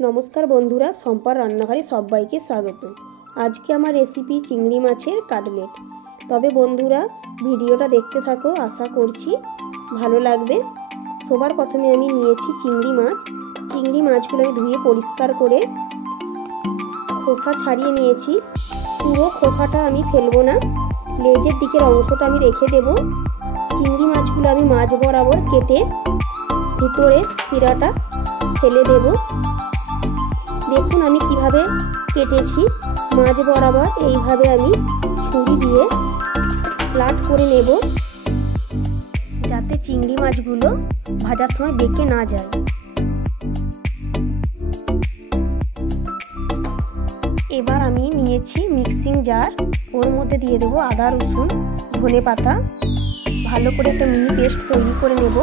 নমস্কার বন্ধুরা, সম্পার রান্নাঘরে সবাইকে স্বাগত। আজকে আমার রেসিপি চিংড়ি মাছের কাটলেট। তবে বন্ধুরা ভিডিওটা দেখতে থাকো, আশা করছি ভালো লাগবে। সবার প্রথমে আমি নিয়েছি চিংড়ি মাছ। চিংড়ি মাছগুলো আমি ধুয়ে পরিষ্কার করে খোসা ছাড়িয়ে নিয়েছি। পুরো খোসাটা আমি ফেলবো না, লেজের দিকের অংশটা আমি রেখে দেব। চিংড়ি মাছগুলো আমি মাছ বরাবর কেটে ভিতরে শিরাটা ফেলে দেব। দেখুন আমি কিভাবে কেটেছি। মাছ বরাবর এইভাবে আমি ছুরি দিয়ে ফ্ল্যাট করে নেব, যাতে চিংড়ি মাছগুলো ভাজার সময় বেঁকে না যায়। এবার আমি নিয়েছি মিক্সিং জার, ওর মধ্যে দিয়ে দেবো আদা, রসুন, ধনে পাতা। ভালো করে একটা মিহি পেস্ট তৈরি করে নেব।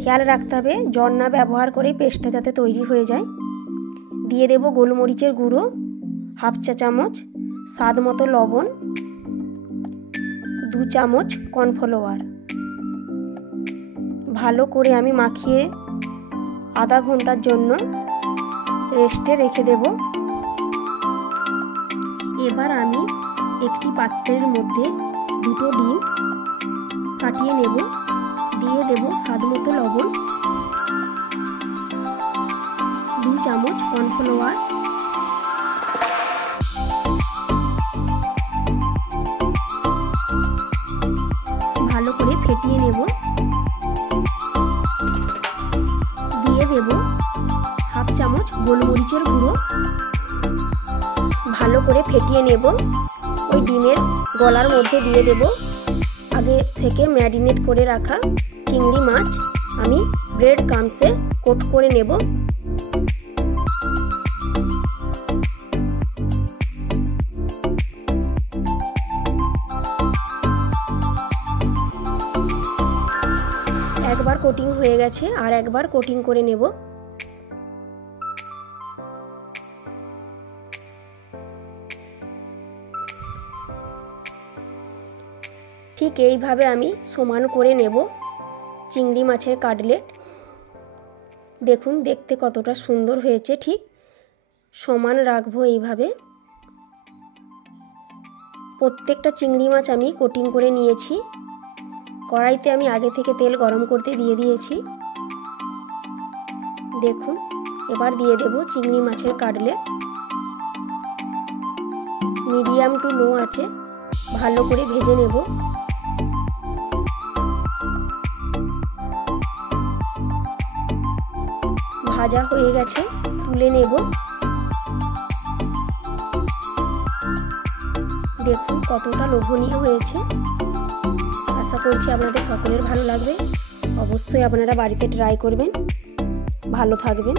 খেয়াল রাখতে হবে জল না ব্যবহার করে পেস্টটা যাতে তৈরি হয়ে যায়। দিয়ে দেব গোলমরিচের গুঁড়ো হাফ চা চামচ, স্বাদ মতো লবণ, 2 চামচ কর্নফ্লাওয়ার। ভালো করে আমি মাখিয়ে আধা ঘন্টার জন্য রেস্টে রেখে দেব। এবার আমি একটি পাত্রের মধ্যে 2টো ডিম ফাটিয়ে নেব। দিয়ে দেব স্বাদ মতো লবণ, 2 চামচ কর্নফ্লাওয়ার, ভালো করে ফেটিয়ে নেব। দিয়ে দেব হাফ চামচ গোলমরিচের গুঁড়ো, ভালো করে ফেটিয়ে নেব। ওই ডিমের গলার মধ্যে দিয়ে দেব আগে থেকে ম্যারিনেট করে রাখা চিংড়ি মাছ। আমি ব্রেড ক্রাম্বসে কোট করে নেব। একবার কোটিং হয়ে গেছে, আর একবার কোটিং করে নেব। ঠিক এইভাবে আমি সমান করে নেব চিংড়ি মাছের কাটলেট। দেখুন দেখতে কতটা সুন্দর হয়েছে। ঠিক সমান রাখবো এইভাবে। প্রত্যেকটা চিংড়ি মাছ আমি কোটিং করে নিয়েছি। কড়াইতে আমি আগে থেকে তেল গরম করতে দিয়ে দিয়েছি। দেখুন এবার দিয়ে দেব চিংড়ি মাছের কাটলেট। মিডিয়াম টু লো আছে ভালো করে ভেজে নেব। ভাজা হয়ে গেছে, তুলে নেব। দেখুন কতটা লোভনীয় হয়েছে। আশা করছি আপনাদের সকলের ভালো লাগবে। অবশ্যই আপনারা বাড়িতে ট্রাই করবেন। ভালো থাকবেন।